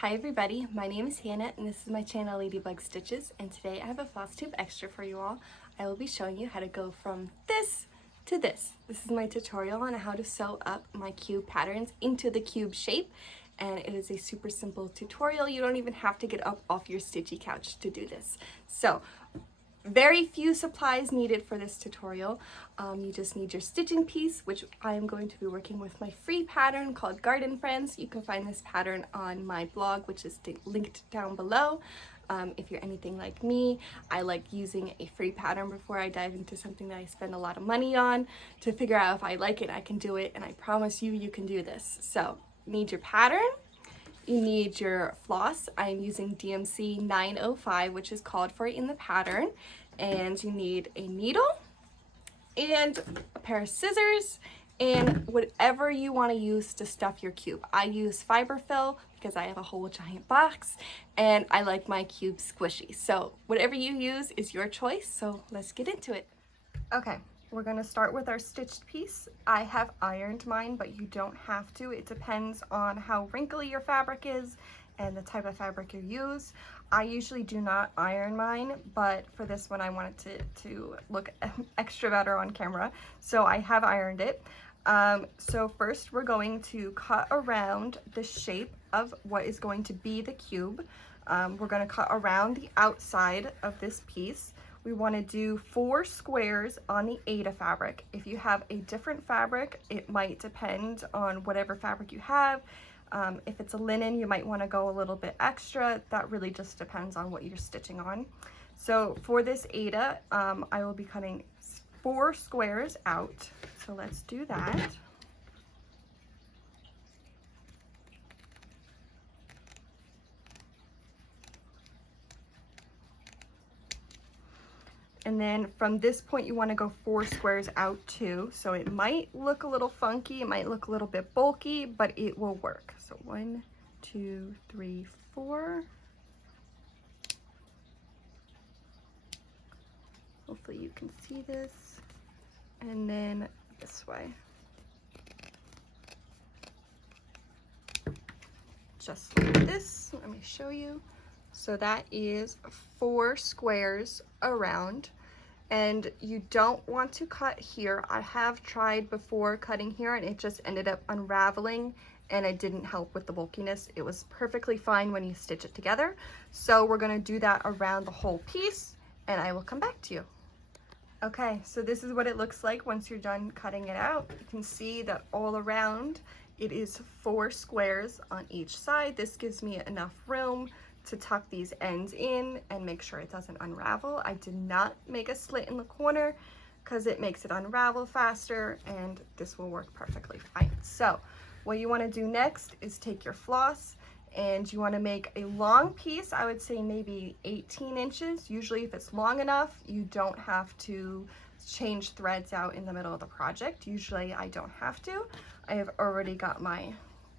Hi everybody, my name is Hannah and this is my channel Ladybug Stitches, and today I have a Flosstube extra for you all. I will be showing you how to go from this to this. This is my tutorial on how to sew up my cube patterns into the cube shape, and it is a super simple tutorial. You don't even have to get up off your stitchy couch to do this. So very few supplies needed for this tutorial. You just need your stitching piece, which I am going to be working with my free pattern called Garden Friends. You can find this pattern on my blog, which is linked down below. If you're anything like me, I like using a free pattern before I dive into something that I spend a lot of money on to figure out if I like it, I can do it, and I promise you, you can do this. So you need your pattern. You need your floss. I'm using DMC 905, which is called for in the pattern. And you need a needle and a pair of scissors and whatever you want to use to stuff your cube. I use fiberfill because I have a whole giant box and I like my cube squishy. So whatever you use is your choice. So let's get into it. Okay. We're going to start with our stitched piece. I have ironed mine, but you don't have to. It depends on how wrinkly your fabric is and the type of fabric you use. I usually do not iron mine, but for this one I wanted to look extra better on camera, so I have ironed it. So first we're going to cut around the shape of what is going to be the cube. We're going to cut around the outside of this piece. We want to do 4 squares on the Aida fabric. If you have a different fabric, it might depend on whatever fabric you have. If it's a linen, you might want to go a little bit extra. That really just depends on what you're stitching on. So for this Aida, I will be cutting 4 squares out. So let's do that. And then from this point, you want to go 4 squares out too. So it might look a little funky, it might look a little bit bulky, but it will work. So 1, 2, 3, 4. Hopefully you can see this. And then this way. Just like this. Let me show you. So that is 4 squares around, and you don't want to cut here. I have tried before cutting here and it just ended up unraveling and it didn't help with the bulkiness. It was perfectly fine when you stitch it together. So we're going to do that around the whole piece and I will come back to you. Okay, so this is what it looks like once you're done cutting it out. You can see that all around it is 4 squares on each side. This gives me enough room to tuck these ends in and make sure it doesn't unravel. I did not make a slit in the corner because it makes it unravel faster, and this will work perfectly fine. So what you want to do next is take your floss and you want to make a long piece. I would say maybe 18 inches. Usually if it's long enough, you don't have to change threads out in the middle of the project. Usually I don't have to. I have already got my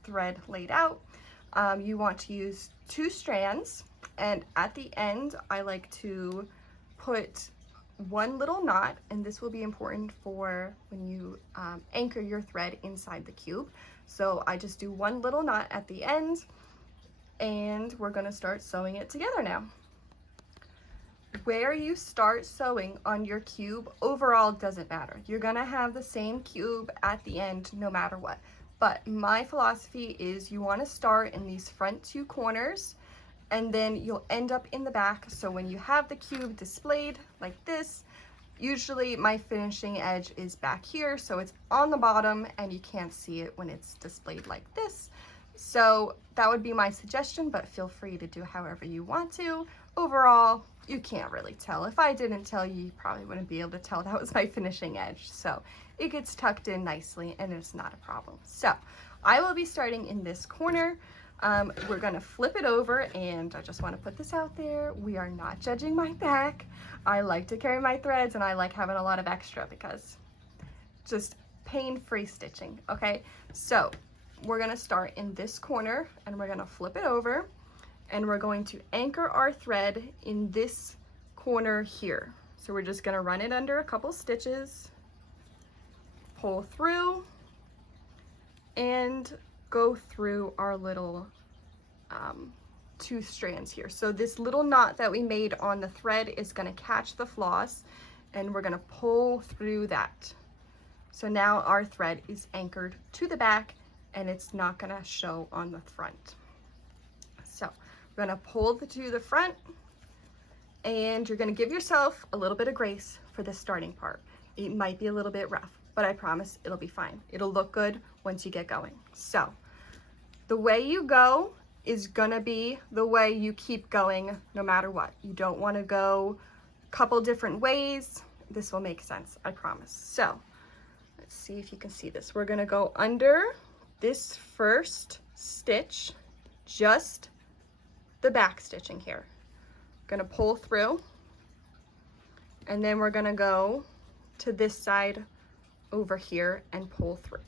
thread laid out. You want to use 2 strands, and at the end I like to put 1 little knot, and this will be important for when you anchor your thread inside the cube. So I just do 1 little knot at the end, and we're going to start sewing it together now. Where you start sewing on your cube overall doesn't matter. You're going to have the same cube at the end no matter what. But my philosophy is you want to start in these front 2 corners and then you'll end up in the back. So when you have the cube displayed like this, usually my finishing edge is back here, so it's on the bottom and you can't see it when it's displayed like this. So that would be my suggestion, but feel free to do however you want to. Overall, you can't really tell. If I didn't tell you, you probably wouldn't be able to tell that was my finishing edge. So it gets tucked in nicely and it's not a problem. So I will be starting in this corner. We're going to flip it over, and I just want to put this out there. We are not judging my back. I like to carry my threads and I like having a lot of extra because just pain-free stitching. Okay, so we're going to start in this corner and we're going to flip it over, and we're going to anchor our thread in this corner here. So we're just going to run it under a couple stitches, pull through, and go through our little two strands here. So this little knot that we made on the thread is going to catch the floss, and we're going to pull through that. So now our thread is anchored to the back and it's not going to show on the front. So we're going to pull to the front, and you're going to give yourself a little bit of grace for the starting part. It might be a little bit rough, but I promise it'll be fine. It'll look good once you get going. So the way you go is gonna be the way you keep going no matter what. You don't want to go a couple different ways. This will make sense, I promise. So let's see if you can see this. We're gonna go under this first stitch, just the back stitching here. Gonna pull through, and then we're gonna go to this side over here and pull through.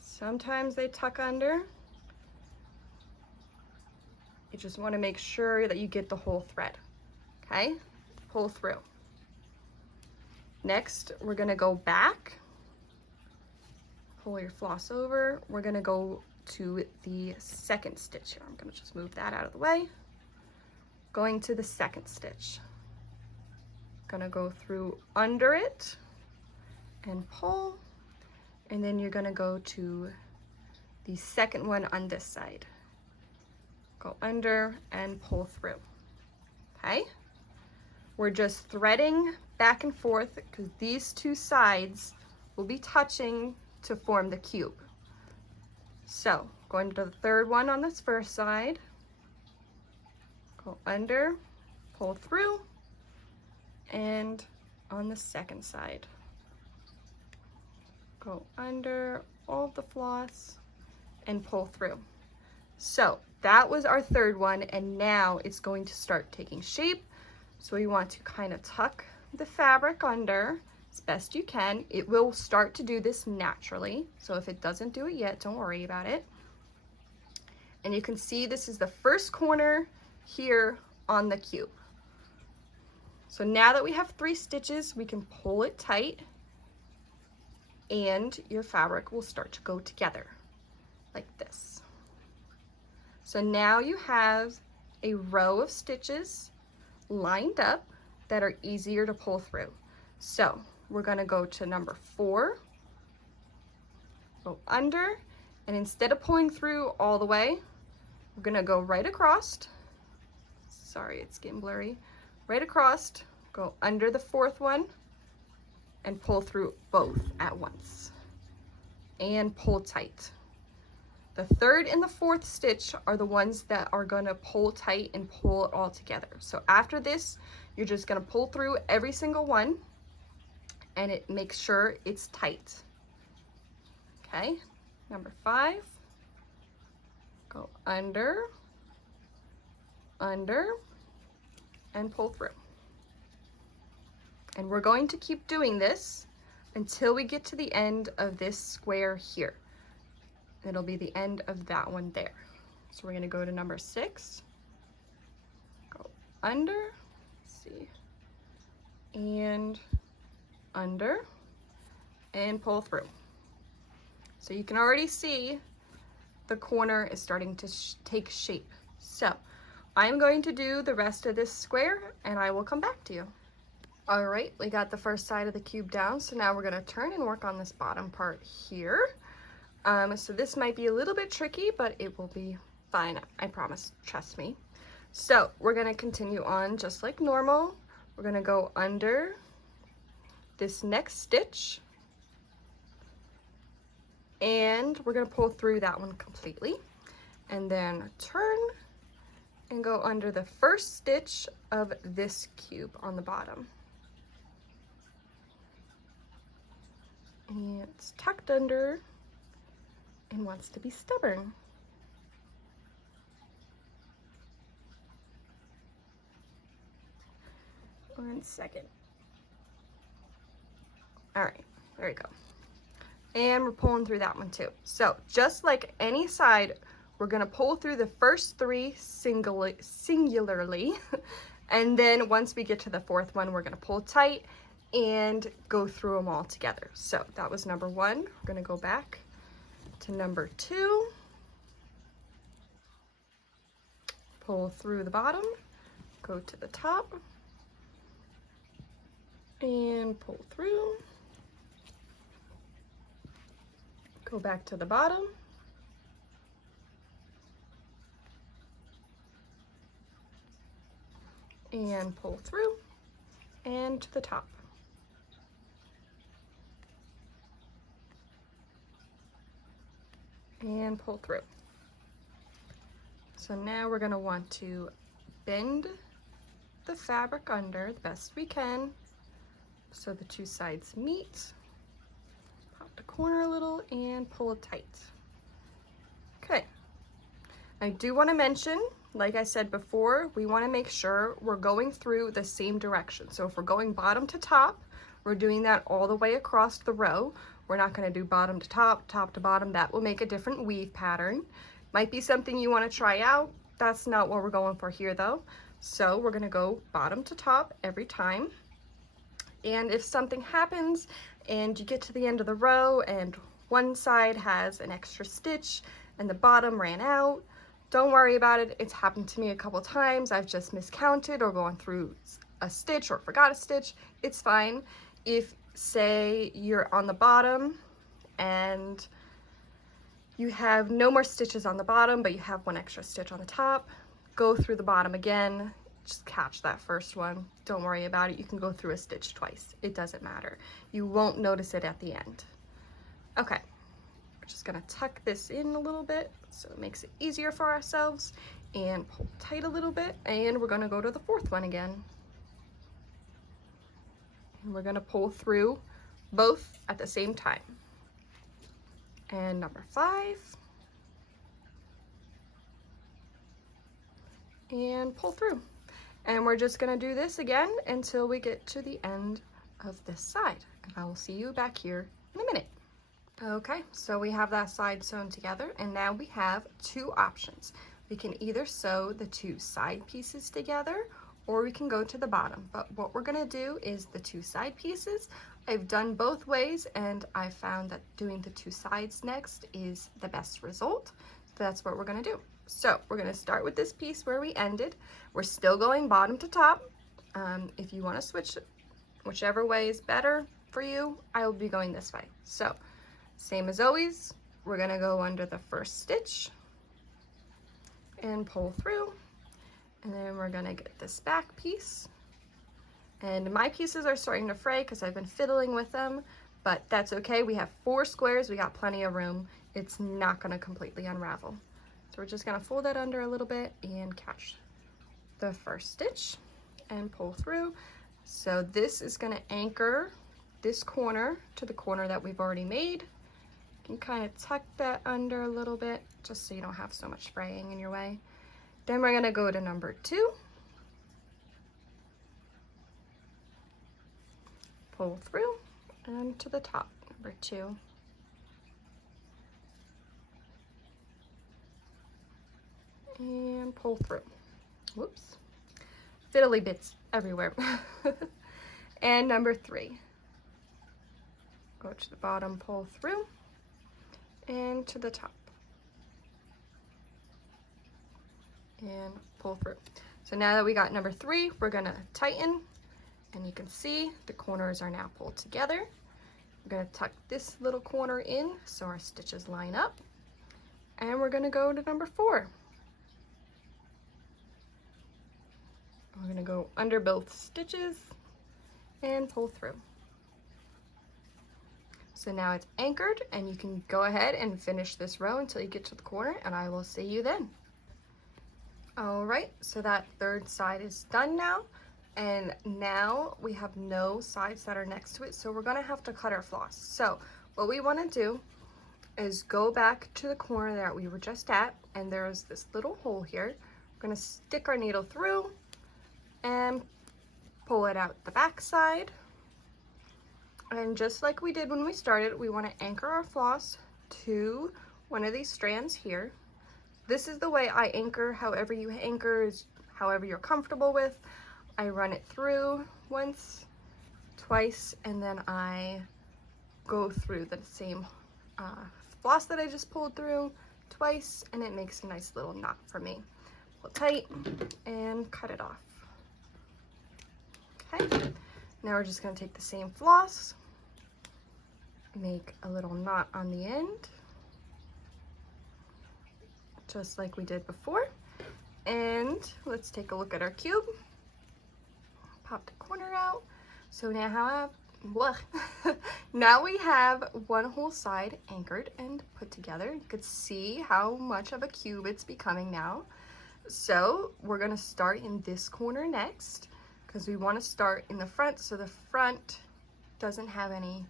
Sometimes they tuck under. You just want to make sure that you get the whole thread. Okay, pull through. Next, we're gonna go back, pull your floss over. We're gonna go to the second stitch here. I'm gonna just move that out of the way. Going to the second stitch. Gonna go through under it and pull, and then you're gonna go to the second one on this side. Go under and pull through. Okay? We're just threading back and forth because these two sides will be touching to form the cube. So, going to the third one on this first side, go under, pull through, and on the second side, go under all of the floss and pull through. So that was our third one, and now it's going to start taking shape. So we want to kind of tuck the fabric under as best you can. It will start to do this naturally, so if it doesn't do it yet, don't worry about it. And you can see this is the first corner here on the cube. So now that we have 3 stitches, we can pull it tight, and your fabric will start to go together like this. So now you have a row of stitches lined up that are easier to pull through. So we're gonna go to number 4, go under, and instead of pulling through all the way, we're gonna go right across. Sorry, it's getting blurry. Right across, go under the 4th one, and pull through both at once. And pull tight. The 3rd and the 4th stitch are the ones that are gonna pull tight and pull it all together. So after this, you're just gonna pull through every single one, and it makes sure it's tight. Okay, number 5, go under, and pull through. And we're going to keep doing this until we get to the end of this square here. It'll be the end of that one there. So we're gonna go to number 6, go under, let's see, and under, and pull through. So you can already see the corner is starting to take shape. So I'm going to do the rest of this square, and I will come back to you. All right, we got the first side of the cube down, so now we're gonna turn and work on this bottom part here. So this might be a little bit tricky, but it will be fine, I promise, trust me. So we're gonna continue on just like normal. We're gonna go under this next stitch, and we're gonna pull through that one completely, and then turn and go under the first stitch of this cube on the bottom. And it's tucked under and wants to be stubborn. One second. All right, there we go. And we're pulling through that one too. So just like any side, we're gonna pull through the first 3 singularly, and then once we get to the 4th one, we're gonna pull tight and go through them all together. So that was number 1. We're gonna go back to number 2. pull through the bottom, go to the top, and pull through, go back to the bottom, and pull through, and to the top. And pull through. So now we're going to want to bend the fabric under the best we can so the two sides meet. Pop the corner a little and pull it tight. Okay. I do want to mention, like I said before, we want to make sure we're going through the same direction. So if we're going bottom to top, we're doing that all the way across the row. We're not going to do bottom to top, top to bottom. That will make a different weave pattern. Might be something you want to try out. That's not what we're going for here though. So we're going to go bottom to top every time. And if something happens and you get to the end of the row and one side has an extra stitch and the bottom ran out, don't worry about it. It's happened to me a couple times. I've just miscounted or gone through a stitch or forgot a stitch. It's fine. If, say, you're on the bottom and you have no more stitches on the bottom, but you have one extra stitch on the top, go through the bottom again. Just catch that first one. Don't worry about it. You can go through a stitch twice. It doesn't matter. You won't notice it at the end. Okay. We're just gonna tuck this in a little bit so it makes it easier for ourselves, and pull tight a little bit, and we're gonna go to the fourth one again. And we're gonna pull through both at the same time. And number 5. And pull through. And we're just gonna do this again until we get to the end of this side. And I will see you back here in a minute. Okay, so we have that side sewn together, and now we have two options. We can either sew the two side pieces together, or we can go to the bottom. But what we're gonna do is the two side pieces. I've done both ways, and I found that doing the two sides next is the best result. So that's what we're gonna do. So we're gonna start with this piece where we ended. We're still going bottom to top. If you wanna switch whichever way is better for you, I will be going this way. So same as always, we're gonna go under the first stitch and pull through, and then we're gonna get this back piece. And my pieces are starting to fray because I've been fiddling with them, but that's okay. We have 4 squares, we got plenty of room. It's not gonna completely unravel. So we're just gonna fold that under a little bit and catch the first stitch and pull through. So this is gonna anchor this corner to the corner that we've already made. You can kind of tuck that under a little bit just so you don't have so much fraying in your way. Then we're gonna go to number 2. Pull through and to the top, number 2. And pull through. Whoops. Fiddly bits everywhere. And number 3. Go to the bottom, pull through, and to the top. And pull through. So now that we got number 3, we're gonna tighten, and you can see the corners are now pulled together. We're gonna tuck this little corner in so our stitches line up, and we're gonna go to number 4. We're gonna go under both stitches and pull through. So now it's anchored, and you can go ahead and finish this row until you get to the corner, and I will see you then. All right, so that third side is done now, and now we have no sides that are next to it, so we're gonna have to cut our floss. So what we wanna do is go back to the corner that we were just at, and there's this little hole here. We're gonna stick our needle through and pull it out the back side. And just like we did when we started, we want to anchor our floss to one of these strands here. This is the way I anchor. However you anchor is however you're comfortable with. I run it through once, twice, and then I go through the same floss that I just pulled through twice, and it makes a nice little knot for me. pull it tight, and cut it off. Okay, now we're just going to take the same floss, make a little knot on the end, just like we did before. And let's take a look at our cube. Pop the corner out. So now now we have one whole side anchored and put together. You could see how much of a cube it's becoming now. So we're going to start in this corner next, because we want to start in the front so the front doesn't have any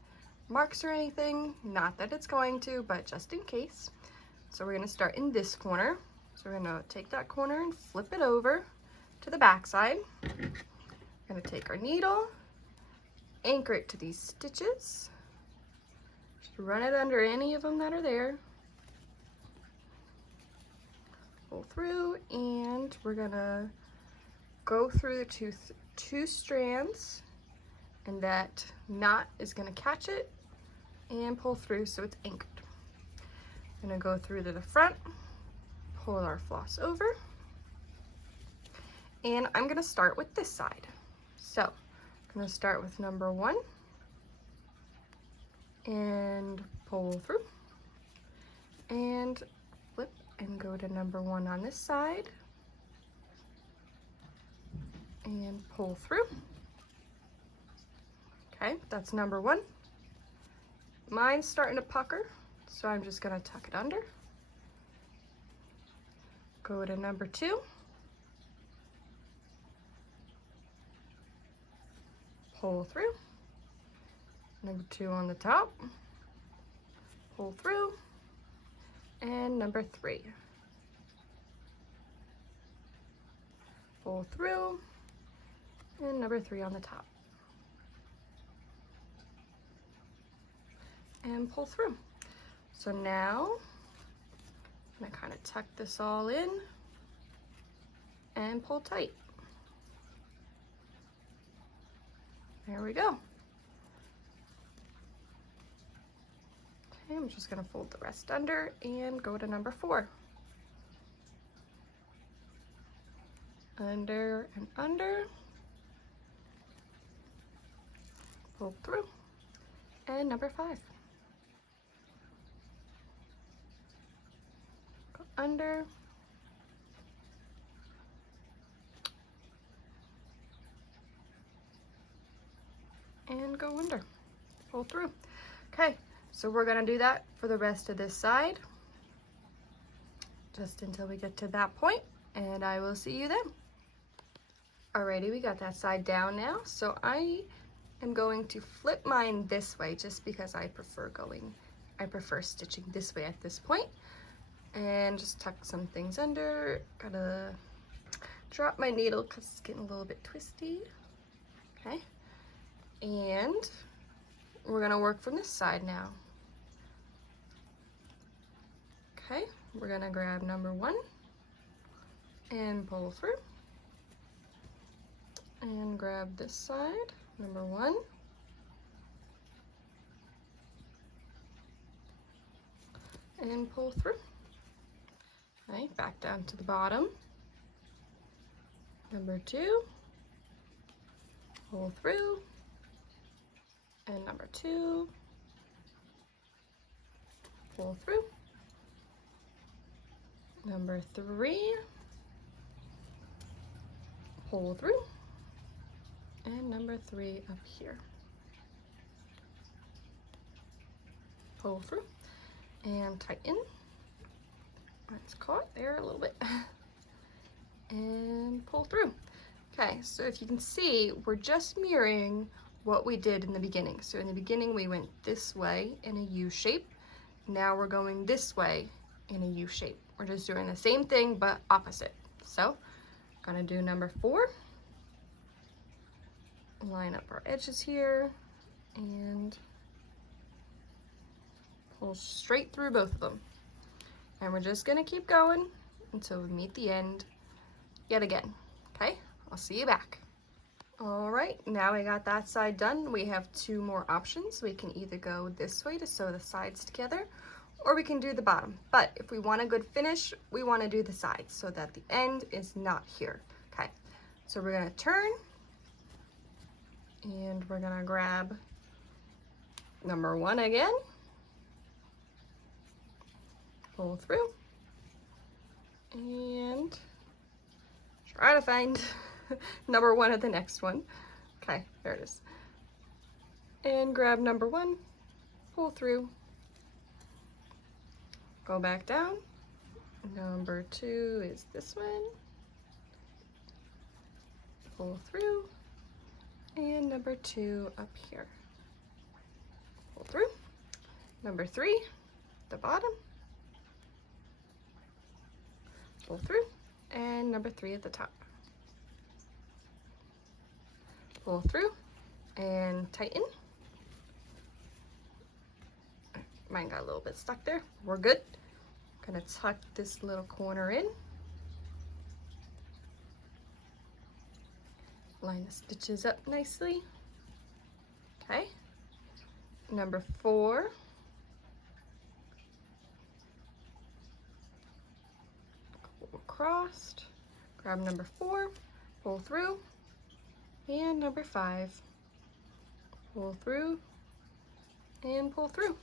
marks or anything. Not that it's going to, but just in case. So we're going to start in this corner. So we're going to take that corner and flip it over to the back side. We're going to take our needle, anchor it to these stitches, just run it under any of them that are there, pull through, and we're going to go through the two strands, and that knot is going to catch it and pull through so it's anchored. I'm going to go through to the front, pull our floss over, and I'm going to start with this side. So I'm going to start with number 1 and pull through and flip and go to number 1 on this side and pull through. Okay, that's number 1. Mine's starting to pucker, so I'm just going to tuck it under. Go to number 2. Pull through. Number 2 on the top. Pull through. And number 3. Pull through. And number 3 on the top. And pull through. So now I'm going to kind of tuck this all in and pull tight. There we go. Okay, I'm just going to fold the rest under and go to number 4. Under and under. Pull through. And number 5. Go under. And go under, pull through. Okay, so we're gonna do that for the rest of this side, just until we get to that point, and I will see you then. Alrighty, we got that side down now, so I am going to flip mine this way, just because I prefer stitching this way at this point, and just tuck some things under. Gotta drop my needle because it's getting a little bit twisty. Okay. And we're going to work from this side now. Okay, we're going to grab number 1 and pull through. And grab this side, number 1. And pull through. Okay, back down to the bottom. Number 2. Pull through. And number 2, pull through. Number 3, pull through. And number 3 up here. Pull through and tighten. It's caught there a little bit. And pull through. Okay, so if you can see, we're just mirroring what we did in the beginning. So in the beginning we went this way in a U shape. Now we're going this way in a U shape. We're just doing the same thing but opposite. So I'm gonna do number 4. Line up our edges here and pull straight through both of them. And we're just gonna keep going until we meet the end yet again. Okay, I'll see you back. All right, now we got that side done. We have 2 more options. We can either go this way to sew the sides together, or we can do the bottom. But if we want a good finish, we want to do the sides so that the end is not here. Okay, so we're going to turn and we're going to grab number 1 again, pull through, and try to find number 1 of the next one. Okay, there it is. And grab number 1, pull through, go back down. Number 2 is this one, pull through, and number 2 up here, pull through. Number 3, the bottom, pull through, and number 3 at the top, pull through and tighten. Mine got a little bit stuck there. We're good. Gonna tuck this little corner in. Line the stitches up nicely. Okay. Number 4. Go across. Grab number 4. Pull through. And number 5. Pull through. And pull through.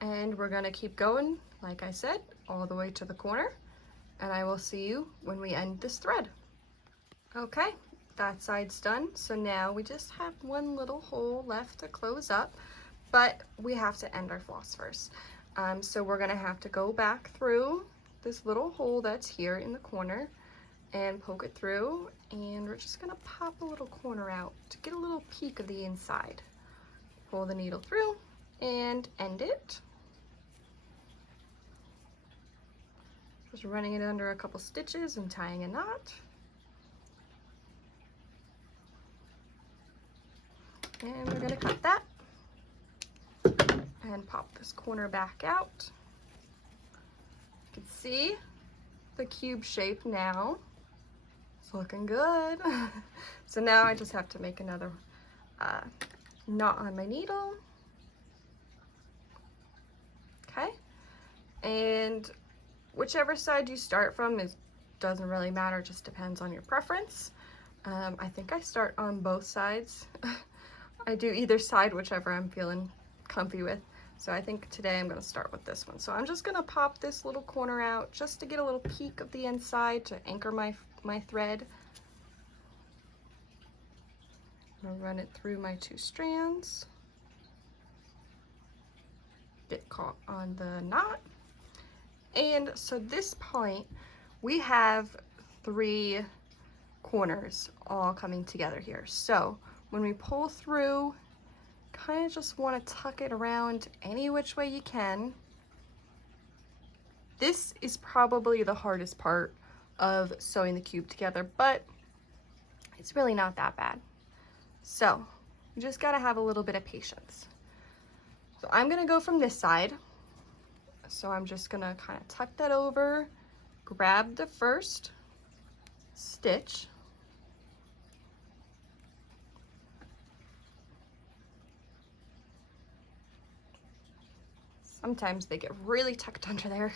And we're gonna keep going, like I said, all the way to the corner, and I will see you when we end this thread. Okay, that side's done. So now we just have one little hole left to close up, but we have to end our floss first. So we're gonna have to go back through this little hole that's here in the corner and poke it through, and we're just gonna pop a little corner out to get a little peek of the inside. Pull the needle through and end it. Just running it under a couple stitches and tying a knot. And we're gonna cut that and pop this corner back out. You can see the cube shape now. It's looking good. So now I just have to make another knot on my needle. Okay, and whichever side you start from doesn't really matter, just depends on your preference. I think I start on both sides. I do either side, whichever I'm feeling comfy with. So I think today I'm gonna start with this one. So I'm just gonna pop this little corner out just to get a little peek of the inside to anchor my thread. I'm gonna run it through my 2 strands. Get caught on the knot. And so this point, we have 3 corners all coming together here. So when we pull through, kind of just want to tuck it around any which way you can. This is probably the hardest part of sewing the cube together, but it's really not that bad. So you just got to have a little bit of patience. So I'm going to go from this side. So I'm just gonna kind of tuck that over, grab the first stitch, sometimes they get really tucked under there.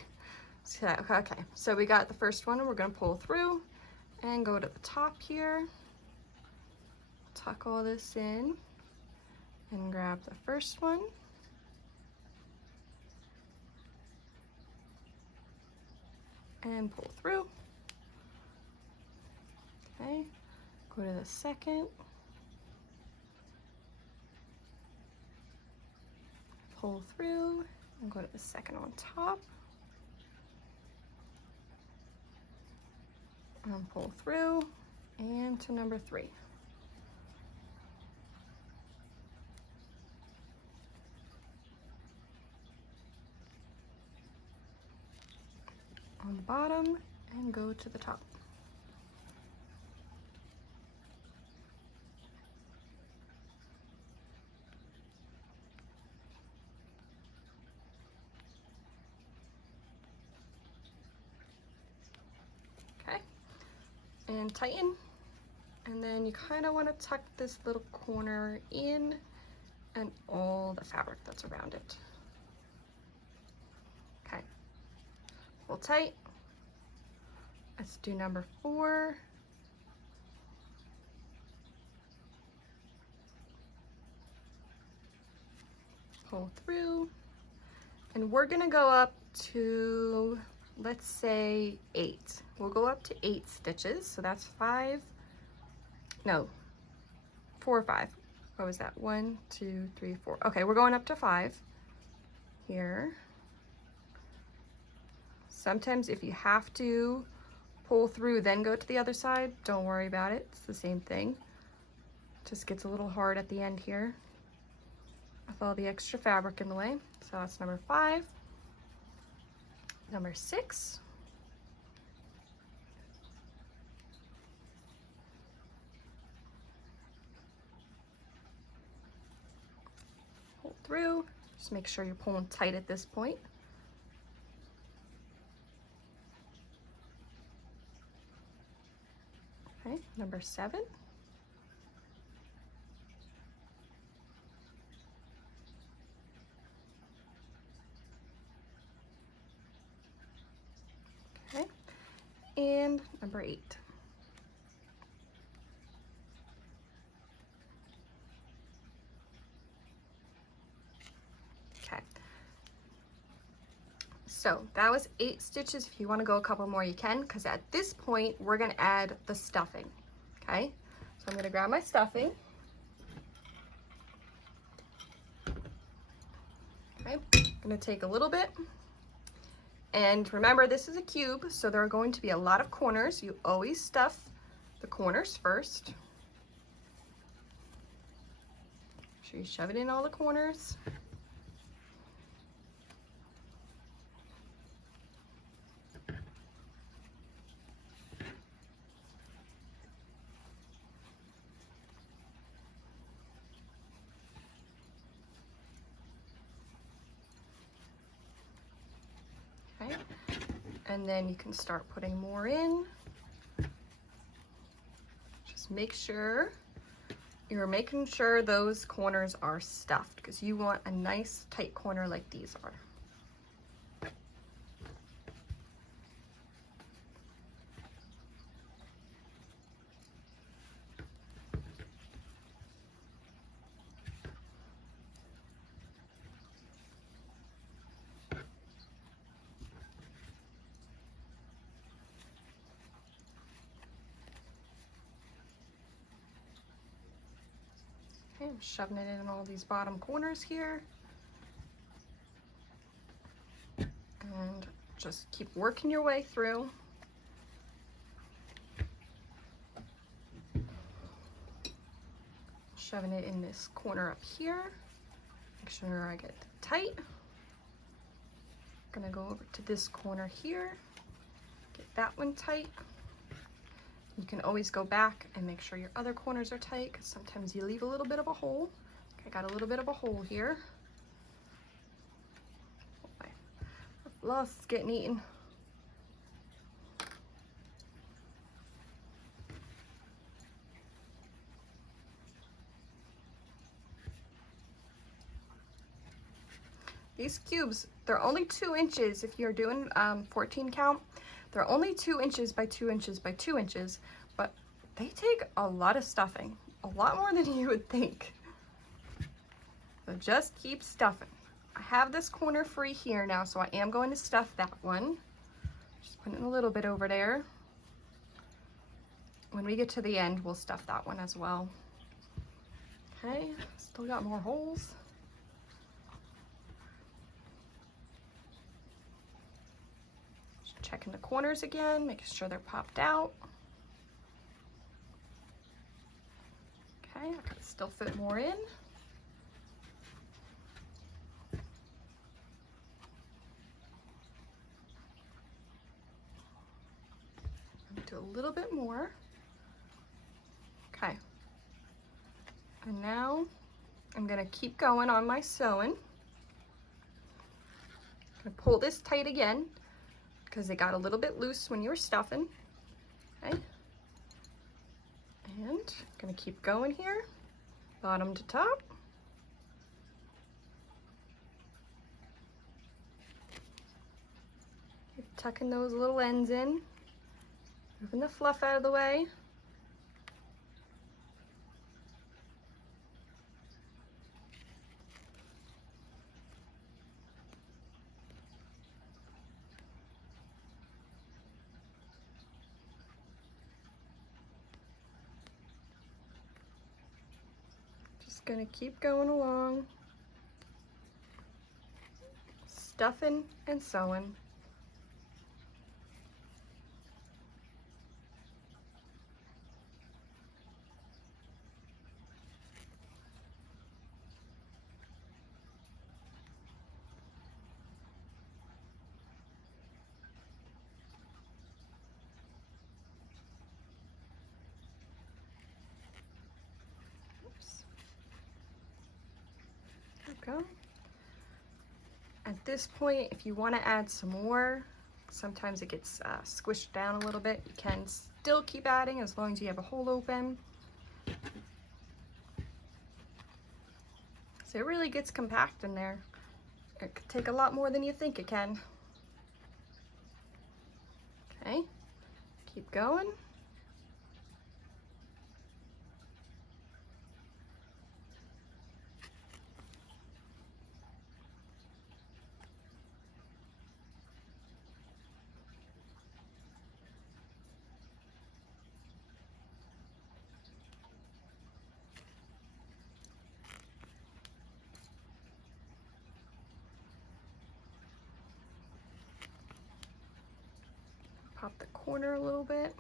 So, okay, so we got the first one, and we're gonna pull through and go to the top here, tuck all this in, and grab the first one. And pull through. Okay, go to the second, pull through, and go to the second on top, and pull through, and to number 3. On the bottom, and go to the top. Okay, and tighten, and then you kind of want to tuck this little corner in and all the fabric that's around it. pull tight. Let's do number 4. Pull through, and we're gonna go up to, let's say 8. We'll go up to 8 stitches, so that's 4 or 5. What was that? 1, 2, 3, 4. Okay, we're going up to 5 here. Sometimes if you have to pull through then go to the other side, don't worry about it. It's the same thing. Just gets a little hard at the end here with all the extra fabric in the way. So that's number 5. Number 6. Pull through. Just make sure you're pulling tight at this point. Okay, number 7. Okay, and number 8. Okay, so that was 8 stitches. If you want to go a couple more, you can, because at this point we're going to add the stuffing. Okay, so I'm going to grab my stuffing. Okay, I'm going to take a little bit. And remember, this is a cube, so there are going to be a lot of corners. You always stuff the corners first. Make sure you shove it in all the corners. Okay, and then you can start putting more in. Just make sure you're making sure those corners are stuffed, because you want a nice tight corner like these are. Okay, I'm shoving it in all these bottom corners here. And just keep working your way through. Shoving it in this corner up here. Make sure I get it tight. I'm gonna go over to this corner here. Get that one tight. You can always go back and make sure your other corners are tight, because sometimes you leave a little bit of a hole. Okay, I got a little bit of a hole here. Oh, my floss is getting eaten. These cubes, they're only 2 inches if you're doing 14 count. They're only 2 inches by 2 inches by 2 inches, but they take a lot of stuffing, a lot more than you would think. So just keep stuffing. I have this corner free here now, so I am going to stuff that one. Just putting a little bit over there. When we get to the end, we'll stuff that one as well. Okay, still got more holes. Checking the corners again, making sure they're popped out. Okay, I can still fit more in. Do a little bit more. Okay. And now I'm gonna keep going on my sewing. I'm gonna pull this tight again, because it got a little bit loose when you were stuffing. Okay. And I'm gonna keep going here, bottom to top. Tucking those little ends in, moving the fluff out of the way. Just gonna keep going along, stuffing and sewing. Go. At this point, if you want to add some more, sometimes it gets squished down a little bit. You can still keep adding as long as you have a hole open. So it really gets compact in there. It could take a lot more than you think it can. Okay, keep going. Pop the corner a little bit.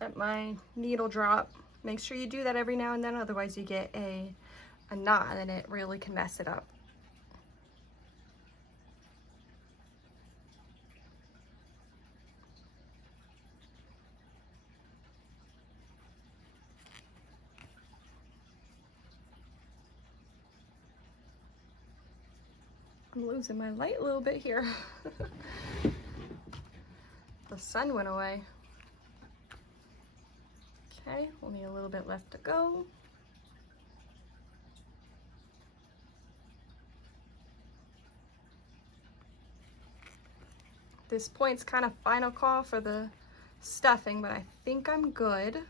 Let my needle drop. Make sure you do that every now and then, otherwise you get a knot and it really can mess it up. I'm losing my light a little bit here. The sun went away. Okay, only a little bit left to go. This point's kind of final call for the stuffing, but I think I'm good.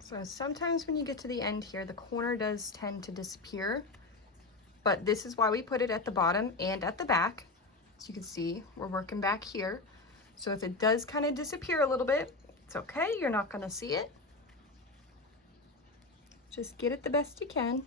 So sometimes when you get to the end here, the corner does tend to disappear, but this is why we put it at the bottom and at the back. As you can see, we're working back here. So if it does kind of disappear a little bit, it's okay, you're not gonna see it. Just get it the best you can.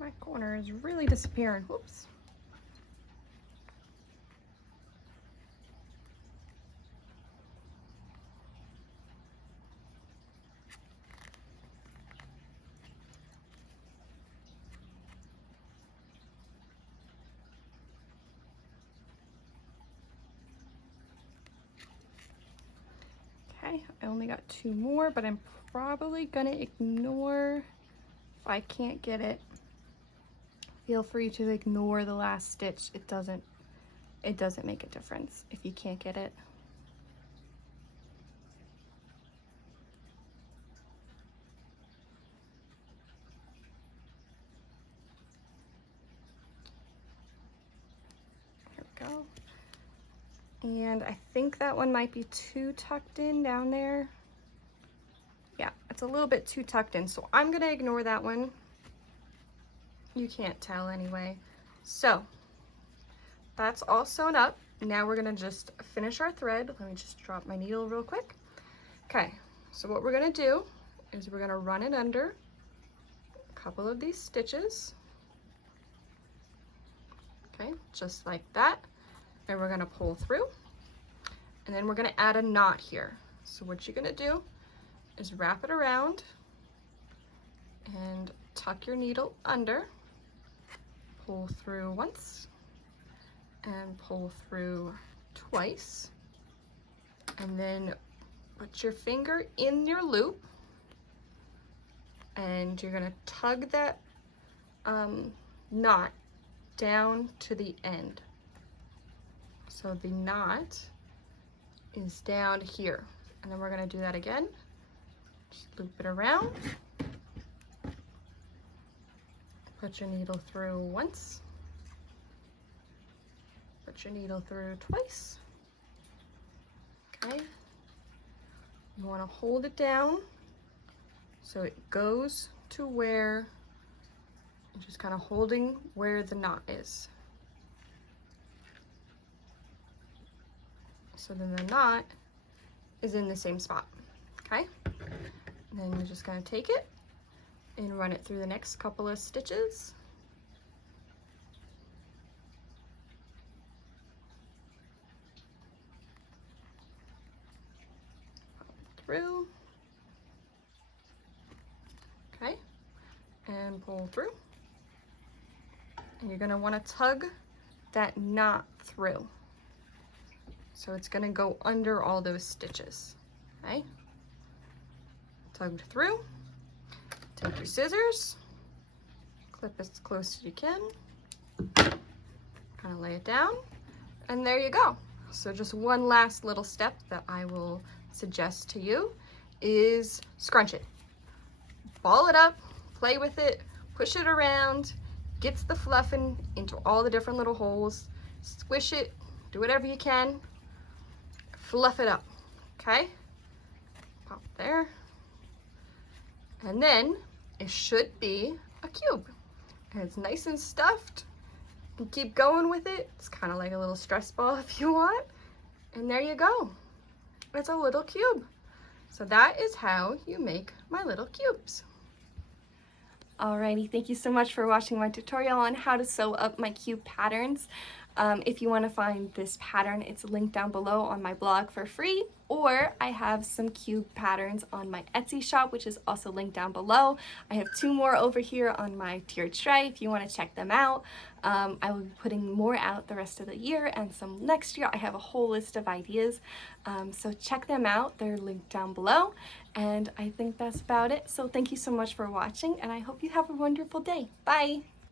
My corner is really disappearing. Whoops. Okay, I only got 2 more, but I'm probably gonna ignore if I can't get it. Feel free to ignore the last stitch. It doesn't make a difference if you can't get it. Here we go. And I think that one might be too tucked in down there. Yeah, it's a little bit too tucked in, so I'm gonna ignore that one. You can't tell anyway. So that's all sewn up. now we're gonna just finish our thread. Let me just drop my needle real quick. Okay, so what we're gonna do is we're gonna run it under a couple of these stitches. Okay, just like that. And we're gonna pull through. And then we're gonna add a knot here. So what you're gonna do is wrap it around and tuck your needle under, pull through once, and pull through twice. And then put your finger in your loop, and you're gonna tug that knot down to the end. So the knot is down here. And then we're gonna do that again. Just loop it around. Put your needle through once. Put your needle through twice. Okay. You wanna hold it down so it goes to where, you're just kind of holding where the knot is. So then the knot is in the same spot, okay? And then you're just gonna take it and run it through the next couple of stitches. Through. Okay, and pull through. And you're gonna wanna tug that knot through. So it's gonna go under all those stitches, okay? Tugged through. Take your scissors, clip as close as you can, kind of lay it down, and there you go. So just one last little step that I will suggest to you is scrunch it. Ball it up, play with it, push it around, gets the fluffing into all the different little holes, squish it, do whatever you can, fluff it up, okay? Pop there. And then it should be a cube. And it's nice and stuffed. You can keep going with it. It's kind of like a little stress ball if you want. And there you go. It's a little cube. So that is how you make my little cubes. Alrighty, thank you so much for watching my tutorial on how to sew up my cube patterns. If you want to find this pattern, it's linked down below on my blog for free, or I have some cube patterns on my Etsy shop, which is also linked down below. I have 2 more over here on my tiered tray if you want to check them out. I will be putting more out the rest of the year and some next year. I have a whole list of ideas, so check them out. They're linked down below, and I think that's about it. So thank you so much for watching, and I hope you have a wonderful day. Bye!